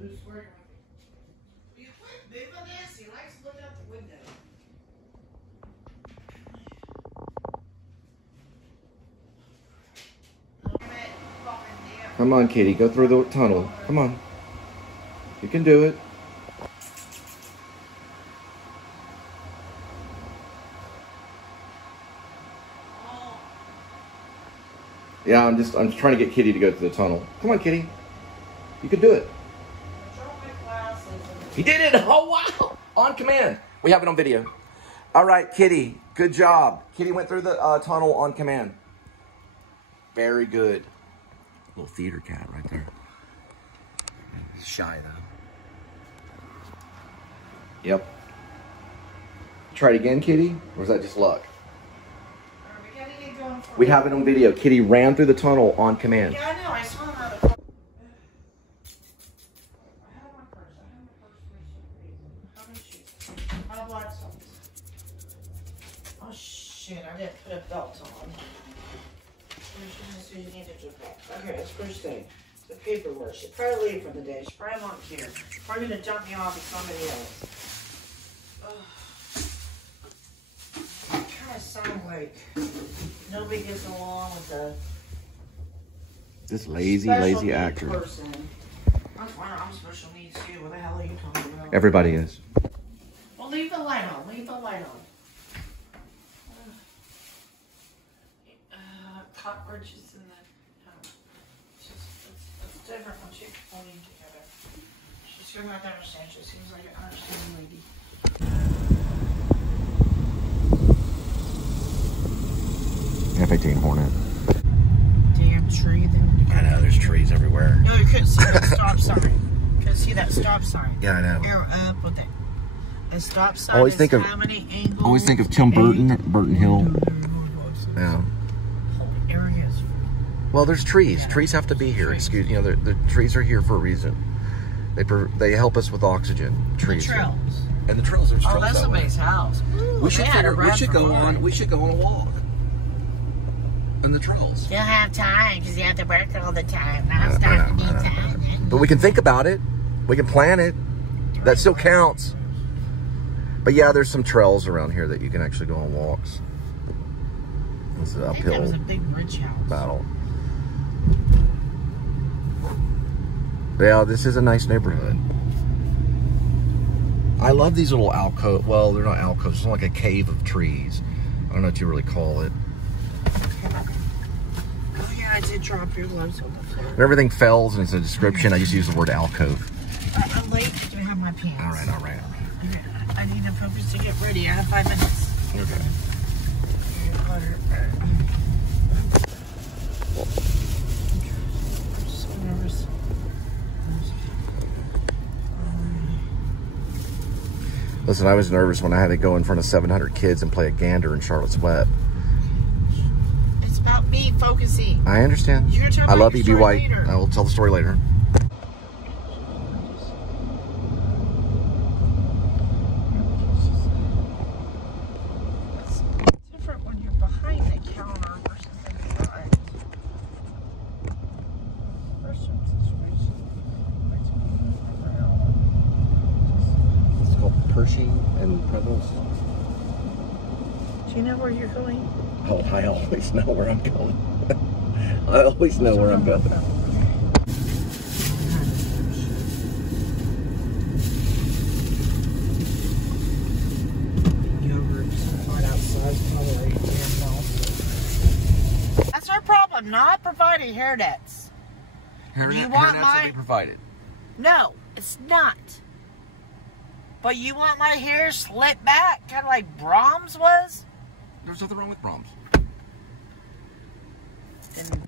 who's working with you. You quit moving this. He likes to look out the window. Come on, Kitty. Go through the tunnel. Come on. You can do it. Yeah, I'm trying to get Kitty to go through the tunnel. Come on, Kitty. You can do it. He did it! Oh, wow! On command. We have it on video. All right, Kitty. Good job. Kitty went through the tunnel on command. Very good. Little theater cat right there. Shy, though. Yep. Try it again, Kitty? Or was that just luck? We have it on video. Kitty ran through the tunnel on command. Yeah, I know. I saw him out of the car. I have my purse. How many shoes? My black socks. Oh, shit. I didn't put a belt on. You need to do that. Okay, it's first thing. The paperwork. She'll probably leave for the day. She probably won't care. Probably going to dump me off with somebody else. Kind of sound like nobody gets along with the this lazy actor. Person. I'm special needs too. What the hell are you talking about? Everybody is. Well, leave the light on. Leave the light on. Cockroaches in the house. It's different when she's holding together. She's going to have to understand. She seems like an understanding lady. F-18 Hornet. Damn tree there. I know, there's trees everywhere. No, you couldn't see that stop sign. Couldn't see that stop sign. Yeah, I know. Arrow up with it. The stop sign always is think of, how many angles. Always think of Tim Burton, Burton Hill. Yeah. Areas. Well, there's trees. Trees have to be here. Excuse you know, the trees are here for a reason. They help us with oxygen. Trees. The trails. And the trails. There's trails. Oh, that's somebody's house. Ooh, we should go on a walk. On the trails. You'll have time because you have to work all the time. Now it's not to be time. But we can think about it. We can plan it. That still counts. But yeah, there's some trails around here that you can actually go on walks. It's an uphill that was a big rich house. Battle. Yeah, this is a nice neighborhood. I love these little alcoves. Well, they're not alcoves. It's like a cave of trees. I don't know what you really call it. Oh yeah, I did drop your gloves on the floor. When everything fails and it's a description, I just use the word alcove. I'm late to have my pants. All right. I need to focus to get ready. I have 5 minutes. Okay. I'm so nervous. Listen, I was nervous when I had to go in front of 700 kids and play a gander in Charlotte's Web. It's about me focusing. I understand. I love E.B. White. Later. I will tell the story later. It's different when you're behind the counter versus in front. Restroom situation. It's called Pershing and Pretzels. Do you know where you're going? Oh, I always know where I'm going. I always know where I'm going. That's our problem, not providing hair nets. Hair nets will be provided. No, it's not. But you want my hair slicked back, kind of like Brahms was? There's nothing wrong with Brahms. Then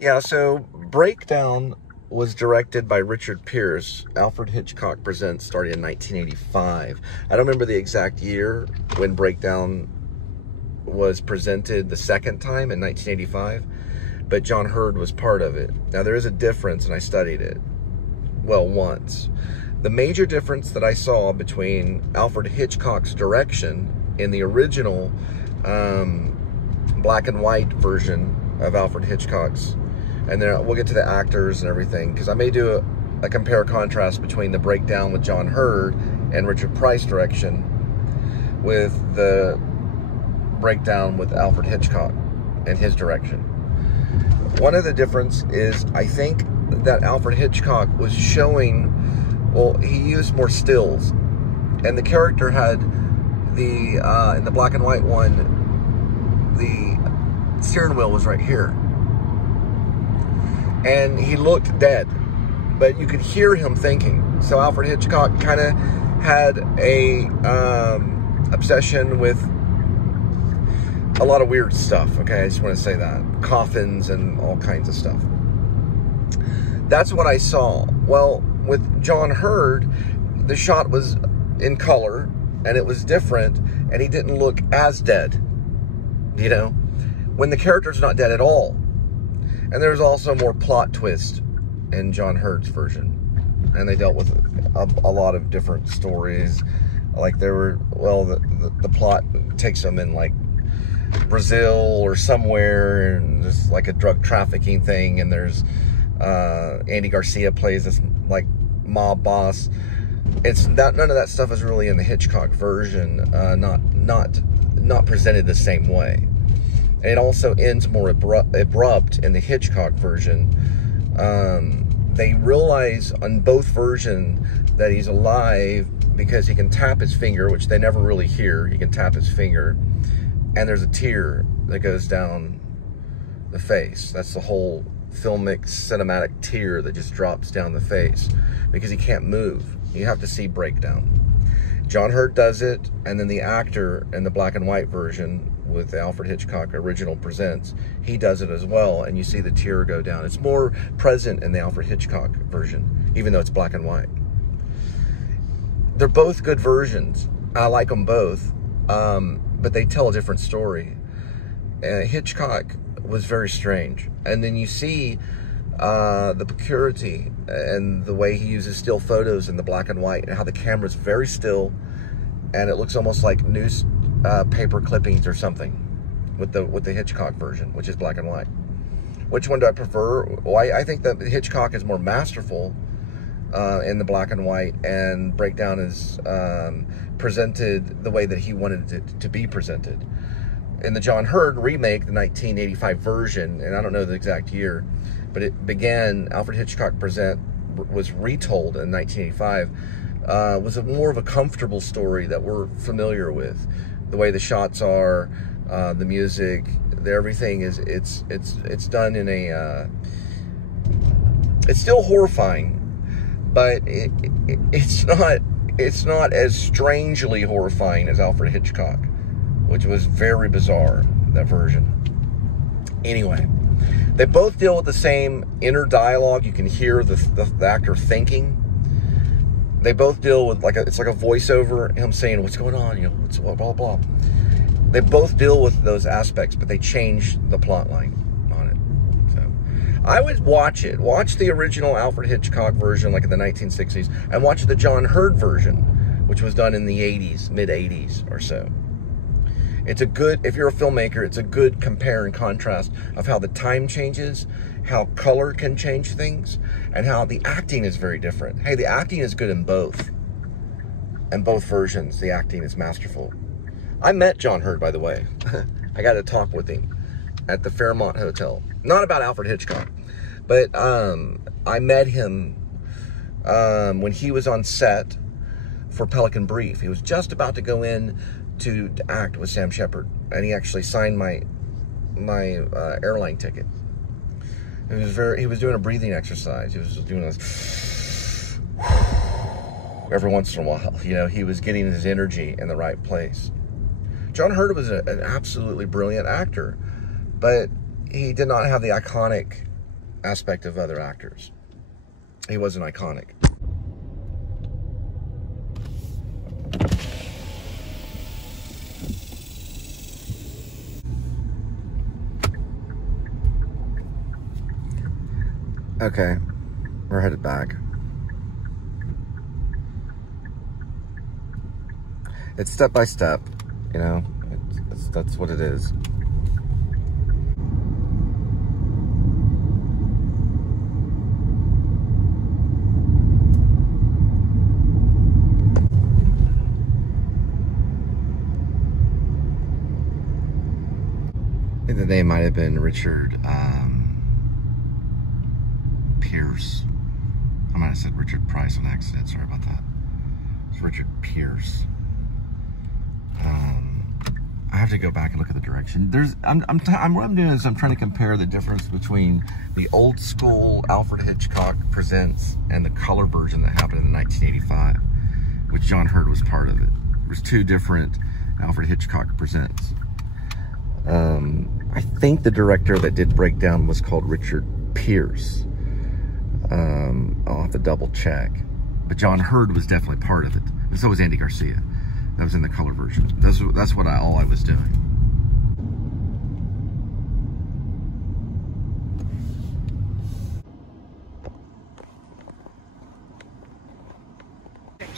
Yeah, so Breakdown was directed by Richard Pierce. Alfred Hitchcock Presents started in 1985. I don't remember the exact year when Breakdown was presented the second time in 1985, but John Hurd was part of it. Now, there is a difference, and I studied it, well, once. The major difference that I saw between Alfred Hitchcock's direction in the original black and white version of Alfred Hitchcock's, and then we'll get to the actors and everything, because I may do a compare contrast between the Breakdown with John Hurd and Richard Price direction with the Breakdown with Alfred Hitchcock and his direction. One of the difference is, I think that Alfred Hitchcock was showing, well, he used more stills, and the character had the in the black and white one, the steering wheel was right here, and he looked dead, but you could hear him thinking. So Alfred Hitchcock kind of had a obsession with a lot of weird stuff, okay? I just want to say that. Coffins and all kinds of stuff. That's what I saw. Well, with John Hurd, the shot was in color, and it was different, and he didn't look as dead, you know, when the character's not dead at all. And there's also more plot twist in John Hurd's version. And they dealt with a lot of different stories. Like there were, well, the plot takes them in like Brazil or somewhere, and there's like a drug trafficking thing, and there's Andy Garcia plays this like mob boss. It's not, none of that stuff is really in the Hitchcock version, not presented the same way. It also ends more abrupt in the Hitchcock version. They realize on both versions that he's alive because he can tap his finger, which they never really hear. He can tap his finger, and there's a tear that goes down the face. That's the whole filmic cinematic tear that just drops down the face because he can't move. You have to see Breakdown. John Hurd does it, and then the actor in the black and white version with the Alfred Hitchcock original Presents, he does it as well, and you see the tear go down. It's more present in the Alfred Hitchcock version, even though it's black and white. They're both good versions. I like them both, but they tell a different story. Hitchcock was very strange, and then you see the purity and the way he uses still photos in the black and white, and how the camera's very still, and it looks almost like paper clippings or something with the Hitchcock version, which is black and white. Which one do I prefer? Well, I think that Hitchcock is more masterful in the black and white, and Breakdown is presented the way that he wanted it to be presented. In the John Hurd remake, the 1985 version, and I don't know the exact year, but it began, Alfred Hitchcock was retold in 1985, was more of a comfortable story that we're familiar with. The way the shots are, the music, everything is, it's done in a, it's still horrifying, but it's not as strangely horrifying as Alfred Hitchcock, which was very bizarre, that version. Anyway, they both deal with the same inner dialogue. You can hear the actor thinking. They both deal with it's like a voiceover, him saying what's going on, you know, what's blah blah blah. They both deal with those aspects, but they change the plot line on it. So I would watch it. Watch the original Alfred Hitchcock version, like in the 1960s, and watch the John Hurd version, which was done in the 80s, mid 80s or so. It's a good, if you're a filmmaker, it's a good compare and contrast of how the time changes, how color can change things, and how the acting is very different. Hey, the acting is good in both. In both versions, the acting is masterful. I met John Hurd, by the way. I got to talk with him at the Fairmont Hotel. Not about Alfred Hitchcock, but I met him when he was on set for Pelican Brief. He was just about to go in to act with Sam Shepard, and he actually signed my airline ticket. He was doing a breathing exercise. He was doing this every once in a while. You know, he was getting his energy in the right place. John Hurd was an absolutely brilliant actor, but he did not have the iconic aspect of other actors. He wasn't iconic. Okay, we're headed back. It's step by step, you know, that's what it is. I think the name might have been Richard Pierce. I might have said Richard Price on accident. Sorry about that. It's Richard Pierce. I have to go back and look at the direction. What I'm doing is I'm trying to compare the difference between the old school Alfred Hitchcock Presents and the color version that happened in 1985, which John Hurt was part of it. There was two different Alfred Hitchcock Presents. I think the director that did Breakdown was called Richard Pierce. I'll have to double check. But John Hurt was definitely part of it. And so was Andy Garcia. That was in the color version. That's what all I was doing.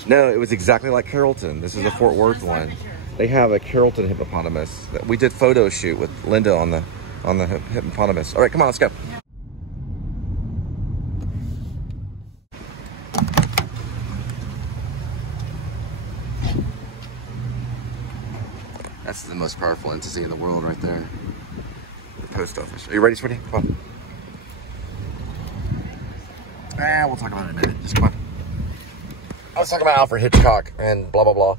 No, it was exactly like Carrollton. This is a Fort Worth one. They have a Carrollton hippopotamus. We did photo shoot with Linda on the hippopotamus. All right, come on, let's go. That's the most powerful entity in the world right there. The post office. Are you ready, sweetie? Come on. We'll talk about it in a minute. Just come on. I was talking about Alfred Hitchcock and blah, blah, blah.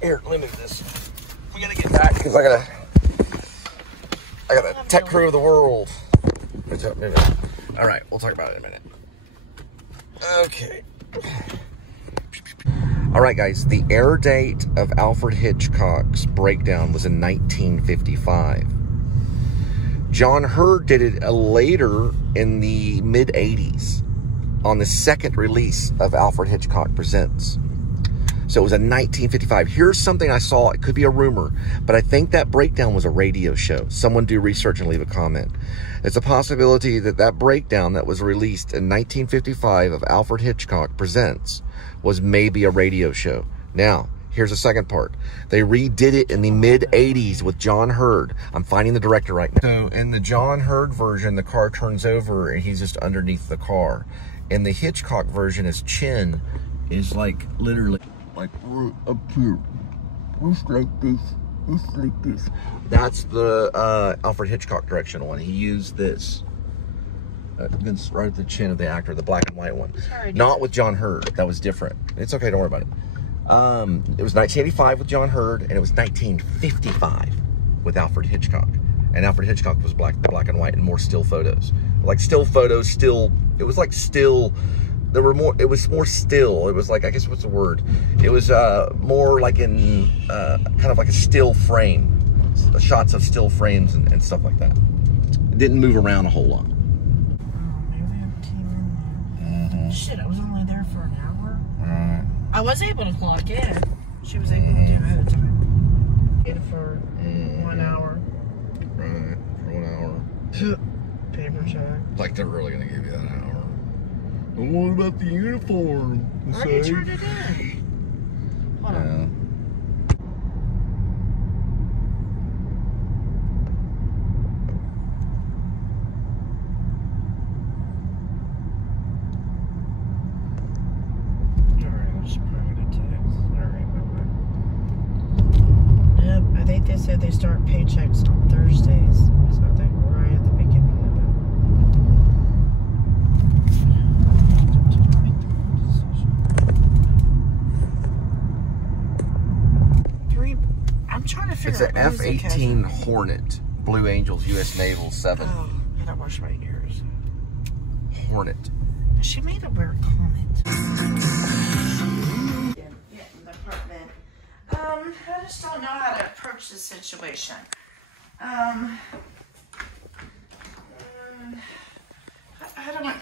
Here, let me move this. We gotta get back because I got a tech crew of the world. All right, we'll talk about it in a minute. Okay. All right, guys, the air date of Alfred Hitchcock's Breakdown was in 1955. John Hurt did it later in the mid-'80s on the second release of Alfred Hitchcock Presents. So it was in 1955. Here's something I saw. It could be a rumor, but I think that Breakdown was a radio show. Someone do research and leave a comment. It's a possibility that that Breakdown that was released in 1955 of Alfred Hitchcock Presents was maybe a radio show. Now, here's the second part. They redid it in the mid-'80s with John Hurt. I'm finding the director right now. So in the John Hurt version, the car turns over and he's just underneath the car. In the Hitchcock version, his chin is like literally like up here. Just like this. Just like this. That's the Alfred Hitchcock directional one. He used this. Against right at the chin of the actor, the black and white one. Sorry, not with John Hurt. That was different. It's okay, don't worry about it. It was 1985 with John Hurt, and it was 1955 with Alfred Hitchcock. And Alfred Hitchcock was black and white and more still photos. Like still photos, it was like still, there were more, it was more still. It was like, I guess what's the word? It was more like in, kind of like a still frame. Shots of still frames and stuff like that. It didn't move around a whole lot. Shit, I was only there for an hour. I was able to clock in. She was able to do it ahead of time. Did it for 1 hour. Right, for 1 hour. Paper check. Like they're really gonna give you that hour. And what about the uniform? I already turned it in. Hold on. They said they start paychecks on Thursdays, so I think we're right at the beginning of it. I'm trying to figure out. It's an F-18 Hornet, Blue Angels, U.S. Naval 7. Oh, I gotta wash my ears. Hornet. She made a weird comment. Yeah, in the apartment. I just don't know how to approach this situation. I don't want.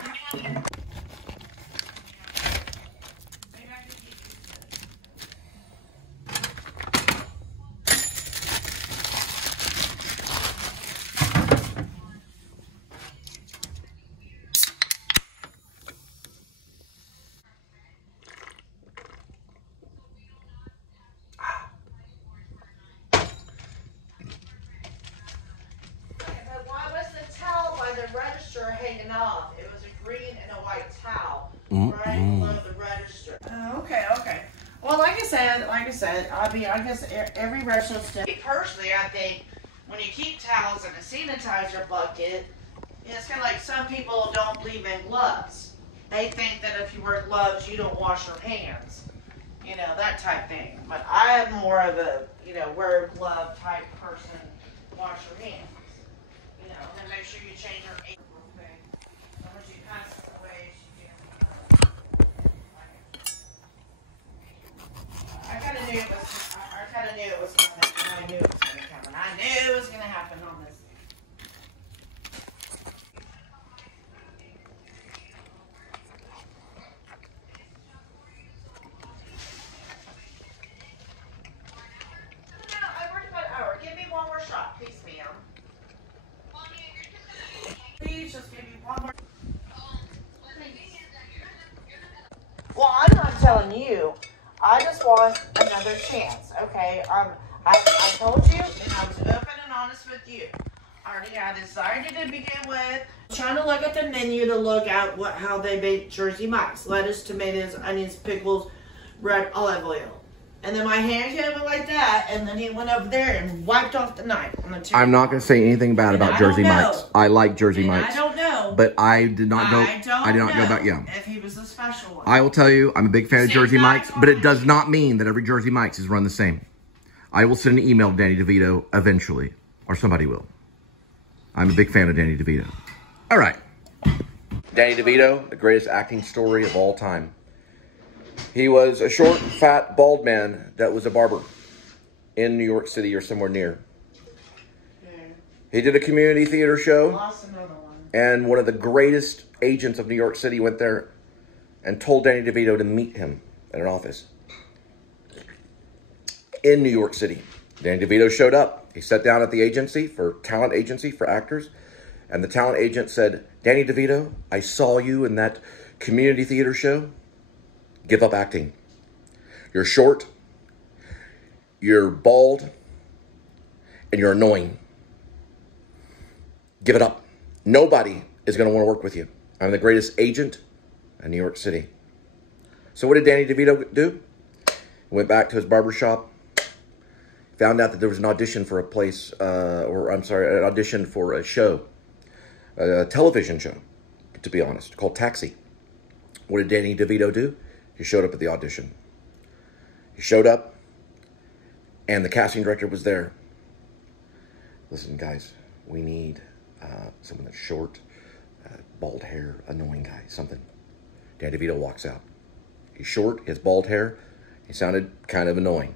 Register hanging off. It was a green and a white towel right below the register. Okay. Well, like I said, I mean, I guess every register. Personally, I think when you keep towels in a sanitizer bucket, it's kind of like some people don't believe in gloves. They think that if you wear gloves, you don't wash your hands. You know, that type thing. But I am more of a, wear a glove type person. Wash your hands. And make sure you change your apron. Okay. I want you to pass it away. I kind of knew it was. I kind of knew it was coming. I knew it was going to come. I knew it was going to happen on this. No, I worked about an hour. Give me one more shot, please, ma'am. Please just give me one more. Well, I'm not telling you. I just want another chance, okay? I told you, and I was open and honest with you. I already had decided to begin with. Trying to look at the menu to look at how they make Jersey Mike's. Lettuce, tomatoes, onions, pickles, red olive oil. And then my hand came up like that, and then he went over there and wiped off the knife. I'm not going to say anything bad about Jersey Mike's. I like Jersey Mike's. I don't know. But I did not go. I did not know about if he was a special one. I will tell you, I'm a big fan of Jersey Mike's, but it does not mean that every Jersey Mike's is run the same. I will send an email to Danny DeVito eventually, or somebody will. I'm a big fan of Danny DeVito. All right. Danny DeVito, the greatest acting story of all time. He was a short, fat, bald man that was a barber in New York City or somewhere near. Yeah. He did a community theater show. Lost another one. And one of the greatest agents of New York City went there and told Danny DeVito to meet him at an office in New York City. Danny DeVito showed up. He sat down at the talent agency for actors. And the talent agent said, Danny DeVito, I saw you in that community theater show. Give up acting. You're short, you're bald, and you're annoying. Give it up. Nobody is going to want to work with you. I'm the greatest agent in New York City. So what did Danny DeVito do? He went back to his barbershop, found out that there was an audition for an audition for a show, a television show, to be honest, called Taxi. What did Danny DeVito do? He showed up at the audition. He showed up, and the casting director was there. Listen, guys, we need someone that's short, bald hair, annoying guy, something. Danny DeVito walks out. He's short, he has bald hair. He sounded kind of annoying.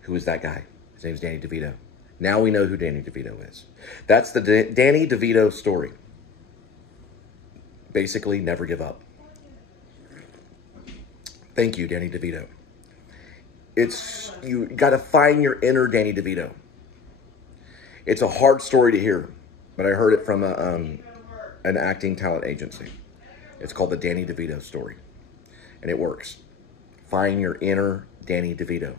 Who is that guy? His name's Danny DeVito. Now we know who Danny DeVito is. That's the Danny DeVito story. Basically, never give up. Thank you, Danny DeVito. You got to find your inner Danny DeVito. It's a hard story to hear, but I heard it from an acting talent agency. It's called the Danny DeVito story, and it works. Find your inner Danny DeVito.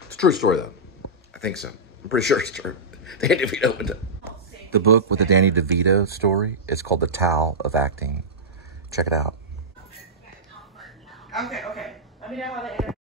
It's a true story, though. I think so. I'm pretty sure it's true. Danny DeVito. The book with the Danny DeVito story is called The Tao of Acting. Check it out. Okay. Let me know how the